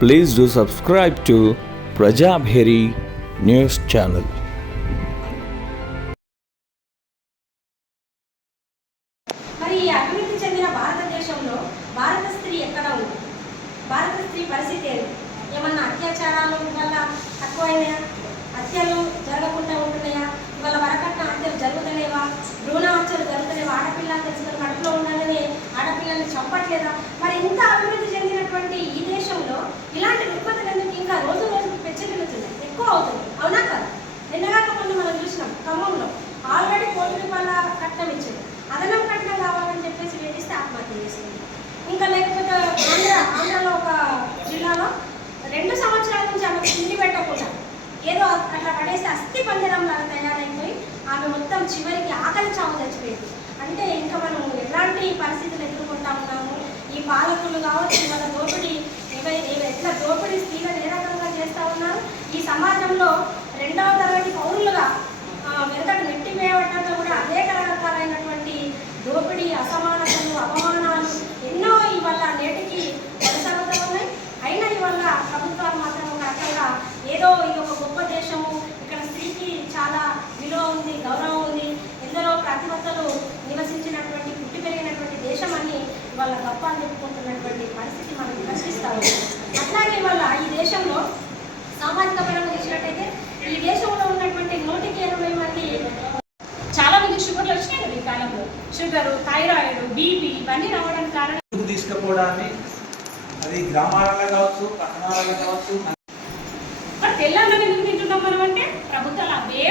Please do subscribe to Prajabheri news channel. మరి ఈ అభివృద్ధి చెందిన భారతదేశంలో భారత స్త్రీ ఎక్కడ ఉంది? భారత స్త్రీ పరిస్థితి ఏంటి ఏమన్నా అత్యాచారాలు వల్ల తక్కువైనాయా? హత్యలు జరగకుండా ఉంటున్నాయా? ఇవాళ వరకట్న హత్యలు జరుగుతలేవా? భ్రూణ హత్యలు జరుగుతలేవా? ఆడపిల్లలు తెలుసుకొని కడుపులో ఉండాలని ఆడపిల్లల్ని చంపట్లేదా? మరి ఇంత అభివృద్ధి చెందినటువంటి ఈ ఇలాంటి నిర్బంధాలన్నీ ఇంకా రోజు రోజు పెంచుతున్నాయి ఎక్కువ అవుతుంది. అవునా కదా? నిన్నగాక మొన్న మనం చూసినాం ఖమ్మంలో. ఆల్రెడీ కోటి రూపాయల కట్నం ఇచ్చింది అదనం కట్నం కావాలని చెప్పేసి వేధిస్తే ఆత్మహత్య చేసింది. ఇంకా లేకపోతే ఆంధ్ర ఆంధ్రలో ఒక జిల్లాలో రెండు సంవత్సరాల నుంచి ఆమె తిండి పెట్టకుండా ఏదో అట్లా పడేస్తే అస్థి పంజరం లాగా తయారైపోయి ఆమె మొత్తం చివరికి ఆకలి చావు చచ్చిపోయింది. అంటే ఇంకా మనం ఎలాంటి పరిస్థితులు ఎదుర్కొంటా ఉన్నాము? ఈ పాలకులు కావచ్చు వాళ్ళ దోపిడీ ఏవై- ఏవై- ఎట్లా దోపిడీ స్త్రీలను ఏ రకంగా చేస్తూ ఉన్నారు? ఈ సమాజంలో రెండవ తరగతి పౌరులుగా ఆ, నెట్టి నెట్టివేయబడ్డంతో కూడా అనేక రకాలైనటువంటి దోపిడీ అసమానతలు అవమానాలు ఎన్నో ఇవల్ల నేటికి కొనసాగుతూ ఉన్నాయి. అయినా ఇవల్ల ప్రభుత్వాలు మాత్రం ఒక రకంగా ఏదో ఇది ఇవాళ గొప్పలు చెప్పుకుంటున్నటువంటి పరిస్థితి మనం ప్రశ్నిస్తా ఉన్నాం అట్లాగే ఇవాళ ఈ దేశంలో సామాజిక పరంగా చూసినట్టయితే ఈ దేశంలో ఉన్నటువంటి నూటికి ఎనభై మంది చాలా మంది షుగర్లు వచ్చినాయి ఈ కాలంలో. షుగర్ థైరాయిడ్ బీపీ ఇవన్నీ రావడానికి కారణం తీసుకుపోవడాన్ని అది గ్రామాలలో కావచ్చు పట్టణాలలో కావచ్చు తెల్లంగా ఎందుకు తింటున్నాం మనం అంటే ప్రభుత్వాలు అవే